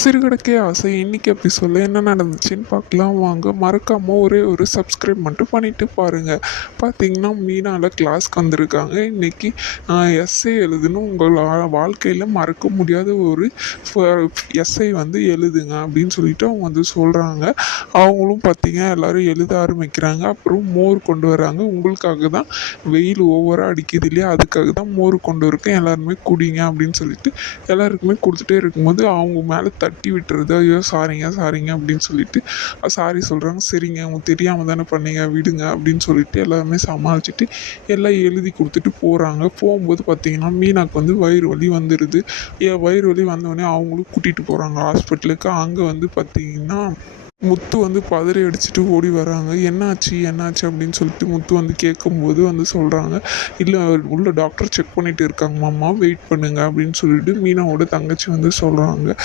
சிறுகடுக்கே ஆசை இன்னைக்கு எபிசோடில் என்ன நடந்துச்சுன்னு பார்க்கலாம் வாங்க. மறக்காமல் ஒரே ஒரு சப்ஸ்கிரைப் மட்டும் பண்ணிவிட்டு பாருங்கள். பார்த்தீங்கன்னா மீனால கிளாஸ்க்கு வந்திருக்காங்க. இன்றைக்கி எஸ்ஏ எழுதணும், உங்கள் வாழ்க்கையில் மறக்க முடியாத ஒரு எஸ்ஐ வந்து எழுதுங்க அப்படின்னு சொல்லிட்டு அவங்க வந்து சொல்கிறாங்க. அவங்களும் பார்த்தீங்க எல்லோரும் எழுத ஆரம்பிக்கிறாங்க. அப்புறம் மோர் கொண்டு வராங்க. உங்களுக்காக தான் வெயில் ஓவராக அடிக்குது இல்லையா, அதுக்காக தான் மோர் கொண்டு இருக்கேன், எல்லாருமே குடிங்க அப்படின்னு சொல்லிட்டு எல்லாருக்குமே கொடுத்துட்டே இருக்கும்போது அவங்க மேலே தட்டி விட்டுறது. ஐயோ சாரிங்க சாரிங்க அப்படின்னு சொல்லிட்டு சாரி சொல்கிறாங்க. சரிங்க அவங்க தெரியாமல் தானே பண்ணீங்க விடுங்க அப்படின்னு சொல்லிட்டு எல்லாருமே சமாளிச்சுட்டு எல்லாம் எழுதி கொடுத்துட்டு போகிறாங்க. போகும்போது பார்த்தீங்கன்னா மீனாக்கு வந்து வயிறு வலி வந்துடுது. வயிறு வலி வந்தோடனே அவங்களும் கூட்டிகிட்டு போகிறாங்க ஹாஸ்பிட்டலுக்கு. அங்கே வந்து பார்த்தீங்கன்னா முத்து வந்து பதறி அடிச்சுட்டு ஓடி வராங்க. என்னாச்சு என்னாச்சு அப்படின்னு சொல்லிட்டு முத்து வந்து கேட்கும்போது வந்து சொல்கிறாங்க, இல்லை உள்ள டாக்டர் செக் பண்ணிட்டு இருக்காங்க மாமா, வெயிட் பண்ணுங்க அப்படின்னு சொல்லிட்டு மீனாவோட தங்கச்சி வந்து சொல்கிறாங்க.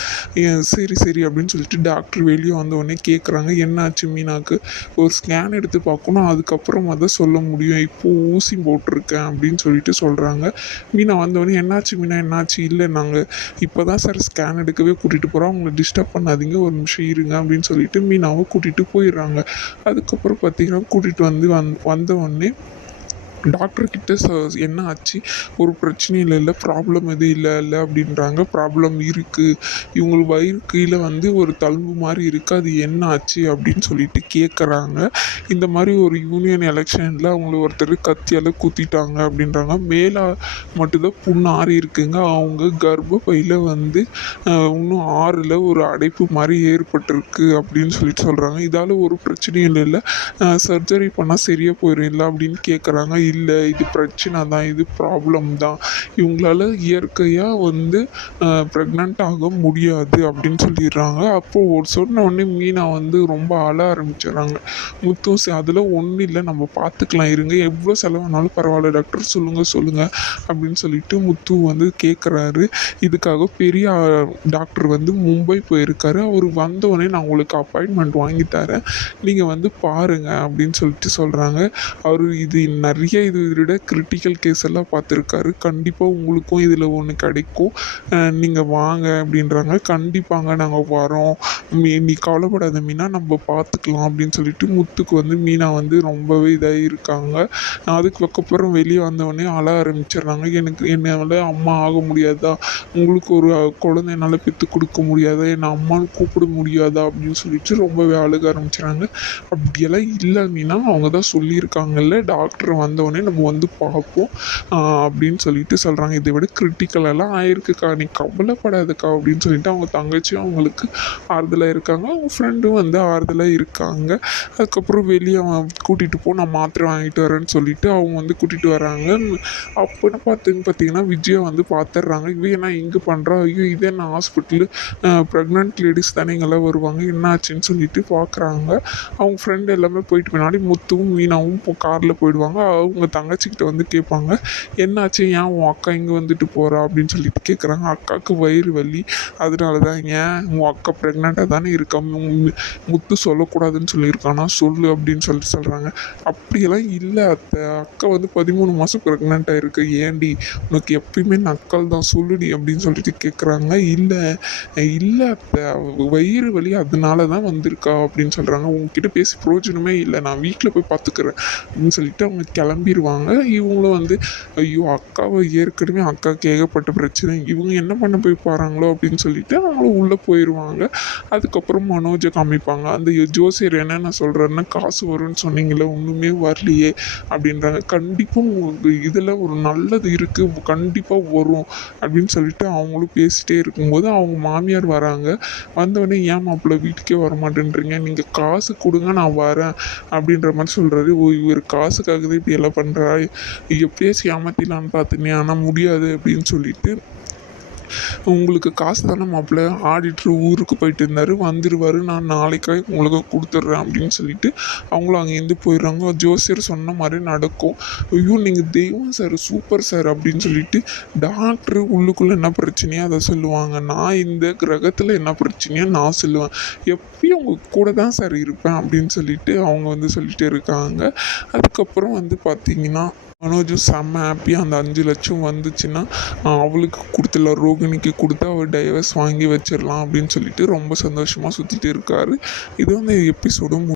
சரி சரி அப்படின்னு சொல்லிட்டு டாக்டர் வெளியே வந்தோடனே கேட்குறாங்க, என்னாச்சு மீனாக்கு, ஒரு ஸ்கேன் எடுத்து பார்க்கணும், அதுக்கப்புறமா தான் சொல்ல முடியும், இப்போது ஊசி போட்டிருக்கேன் அப்படின்னு சொல்லிட்டு சொல்கிறாங்க. மீனா வந்தோடனே என்னாச்சு மீனா என்னாச்சு, இல்லை நாங்கள் இப்போ தான் சார் ஸ்கேன் எடுக்கவே கூட்டிகிட்டு போகிறோம், அவங்கள டிஸ்டர்ப் பண்ணாதீங்க, ஒரு நிமிஷம் இருங்க அப்படின்னு சொல்லிட்டு மீனாவை கூட்டிகிட்டு போயிடுறாங்க. அதுக்கப்புறம் பார்த்தீங்கன்னா கூட்டிகிட்டு வந்து வந்த உடனே டாக்டர்கிட்ட என்ன ஆச்சு, ஒரு பிரச்சனையும் இல்லை, ப்ராப்ளம் எதுவும் இல்லை அப்படின்றாங்க. ப்ராப்ளம் இருக்குது, இவங்களுக்கு வயிறு கீழே வந்து ஒரு தழும்பு மாதிரி இருக்குது, அது என்ன ஆச்சு அப்படின்னு சொல்லிட்டு கேட்குறாங்க. இந்த மாதிரி ஒரு யூனியன் எலெக்ஷனில் அவங்கள ஒருத்தர் கத்தியால் குத்திட்டாங்க அப்படின்றாங்க. மேலே மட்டும்தான் புண்ணு ஆறி இருக்குங்க. அவங்க கர்ப்பப்பையில் வந்து இன்னும் ஆறில் ஒரு அடைப்பு மாதிரி ஏற்பட்டிருக்கு அப்படின்னு சொல்லிட்டு சொல்கிறாங்க. இதால் ஒரு பிரச்சனையும் இல்லை, சர்ஜரி பண்ணால் சரியாக போயிடும் இல்லை அப்படின்னு கேட்குறாங்க. இல்லை இது பிரச்சனை தான், இது ப்ராப்ளம் தான், இவங்களால இயற்கையாக வந்து ப்ரெக்னென்ட் ஆக முடியாது அப்படின்னு சொல்லிடுறாங்க. அப்போது சொன்ன உடனே மீனா வந்து ரொம்ப அழ ஆரம்பிச்சிடுறாங்க. முத்து அதில் ஒன்றும் இல்லை, நம்ம பார்த்துக்கலாம் இருங்க, எவ்வளோ செலவானாலும் பரவாயில்ல டாக்டர், சொல்லுங்கள் அப்படின்னு சொல்லிட்டு முத்து வந்து கேட்குறாரு. இதுக்காக பெரிய டாக்டர் வந்து மும்பை போயிருக்காரு. அவர் வந்தோடனே நான் உங்களுக்கு அப்பாயின்மெண்ட் வாங்கி தரேன், நீங்கள் வந்து பாருங்கள் அப்படின்னு சொல்லிட்டு சொல்கிறாங்க. அவர் இது நிறைய இதை விட கிரிட்டிக்கல் கேஸ் எல்லாம் பார்த்துருக்காரு, கண்டிப்பாக உங்களுக்கும் இதில் ஒன்று கிடைக்கும், நீங்கள் வாங்க அப்படின்றாங்க. கண்டிப்பாங்க நாங்கள் வரோம், நீ கவலைப்படாத மீனா, நம்ம பார்த்துக்கலாம் அப்படின்னு சொல்லிட்டு முத்துக்கு வந்து மீனா வந்து ரொம்பவே இதாக இருக்காங்க. அதுக்கப்புறம் வெளியே வந்தவொடனே அழ ஆரம்பிச்சிடுறாங்க. எனக்கு என்னால் அம்மா ஆக முடியாதா, உங்களுக்கு ஒரு குழந்தை என்னால் பெற்று கொடுக்க முடியாதா, என்னை அம்மான்னு கூப்பிட முடியாதா அப்படின்னு சொல்லிட்டு ரொம்பவே அழுக ஆரம்பிச்சிடுறாங்க. அப்படியெல்லாம் இல்லை மீனா, அவங்க தான் சொல்லியிருக்காங்கல்ல, டாக்டர் வந்தோடனே நம்ம வந்து பார்ப்போம் அப்படின்னு சொல்லிட்டு சொல்கிறாங்க. இதை விட கிரிட்டிக்கலெல்லாம் ஆயிருக்குக்கா, நீ கவலைப்படாதக்கா அப்படின்னு சொல்லிட்டு அவங்க தங்கச்சியும் அவங்களுக்கு ஆறுதலாக இருக்காங்க, அவங்க ஃப்ரெண்டும் வந்து ஆறுதலாக இருக்காங்க. அதுக்கப்புறம் வெளியே கூட்டிகிட்டு போ, நான் மாத்திரை வாங்கிட்டு வரேன்னு சொல்லிட்டு அவங்க வந்து கூட்டிகிட்டு வராங்க. அப்போன்னு பார்த்தீங்கன்னா விஜயை வந்து பார்த்துட்றாங்க. இவன் என்ன இங்கே பண்ணுறா, ஐயோ இதே என்ன ஹாஸ்பிட்டலு, ப்ரெக்னென்ட் லேடிஸ் தானே இங்கெல்லாம் வருவாங்க, என்ன ஆச்சுன்னு சொல்லிட்டு பார்க்குறாங்க. அவங்க ஃப்ரெண்டு எல்லாமே போயிட்டு பின்னாடி முத்துவும் மீனாவும் காரில் போயிடுவாங்க. அவங்க தங்கச்சிக்கிட்ட வந்து கேட்பாங்க, என்னாச்சு, ஏன் உன் அக்கா இங்கே வந்துட்டு போகிறா அப்படின்னு சொல்லிட்டு கேட்குறாங்க. அக்காவுக்கு வயிறு வலி, அதனால தான். ஏன் உன் அக்கா ப்ரெக்னெண்ட்டாக தானே இருக்கா, முத்து சொல்லக்கூடாதுன்னு சொல்லியிருக்கானா, சொல்லு அப்படின்னு சொல்லிட்டு சொல்கிறாங்க. அப்படியெல்லாம் இல்லை அத்தை, அக்கா வந்து 13 மாதம் ப்ரெக்னெண்ட்டாக இருக்கு, ஏண்டி உனக்கு எப்பயுமே நக்கல் தான், சொல்லுடி அப்படின்னு சொல்லிட்டு கேட்குறாங்க. இல்லை இல்லை அத்தை, வயிறு வலி அதனால தான் வந்திருக்கா அப்படின்னு சொல்கிறாங்க. உங்ககிட்ட பேசி பிரயோஜனமே இல்லை, நான் வீட்டில் போய் பார்த்துக்கிறேன் அப்படின்னு சொல்லிட்டு அவங்க கிளம்பிடுவாங்க. இவங்களும் வந்து ஐயோ அக்காவை ஏற்கனவே அக்காவுக்கு ஏகப்பட்ட பிரச்சனை, இவங்க என்ன பண்ண போய் பாருங்களோ அப்படின்னு சொல்லிட்டு அவங்களும் உள்ளே போயிடுவாங்க. அதுக்கப்புறம் மனோஜை காமிப்பாங்க. அந்த ஜோசியர் என்னென்ன சொல்கிறாருன்னா, காசு வரும்னு சொன்னீங்களே ஒன்றுமே வரலையே அப்படின்றாங்க. கண்டிப்பாக உங்களுக்கு இதில் ஒரு நல்லது இருக்குது, கண்டிப்பாக வரும் அப்படின்னு சொல்லிட்டு அவங்களும் பேசிகிட்டே இருக்கும்போது அவங்க மாமியார் வராங்க. வந்தவொடனே ஏன் மாப்பிள்ளை வீட்டுக்கே வர மாட்டேன்றீங்க, நீங்கள் காசு கொடுங்க நான் வரேன் அப்படின்ற மாதிரி சொல்கிறாரு. இவர் காசுக்காக தான் இப்படி எல்லாம் பண்ணுறா, எப்படியாச்சும் ஏமாத்திடலான்னு பார்த்துனே, ஆனால் முடியாது அப்படின்னு சொல்லிட்டு, உங்களுக்கு காசு தானே மாப்பிள்ளை, ஆடிட்டர் ஊருக்கு போயிட்டு இருந்தார், வந்துடுவார், நான் நாளைக்காக உங்களுக்கு கொடுத்துட்றேன் அப்படின்னு சொல்லிட்டு அவங்களும் அங்கேருந்து போயிடுறாங்க. ஜோசியர் சொன்ன மாதிரி நடக்கும். ஐயோ நீங்கள் தெய்வம் சார், சூப்பர் சார் அப்படின்னு சொல்லிட்டு டாக்டர் உள்ளுக்குள்ளே என்ன பிரச்சனையோ அதை சொல்லுவாங்க, நான் இந்த கிரகத்தில் என்ன பிரச்சனையோ நான் சொல்லுவேன், எப்பயும் உங்கள் கூட தான் சார் இருப்பேன் அப்படின்னு சொல்லிட்டு அவங்க வந்து சொல்லிட்டு இருக்காங்க. அதுக்கப்புறம் வந்து பார்த்திங்கன்னா மனோஜும் செம்ம ஹாப்பியாக அந்த 5 லட்சம் வந்துச்சுன்னா அவளுக்கு கொடுத்துடலாம், ரோகிணிக்கு கொடுத்து அவள் டைவர்ஸ் வாங்கி வச்சிடலாம் அப்படின்னு சொல்லிட்டு ரொம்ப சந்தோஷமாக சுற்றிட்டு இருக்காரு. இது வந்து எபிசோடு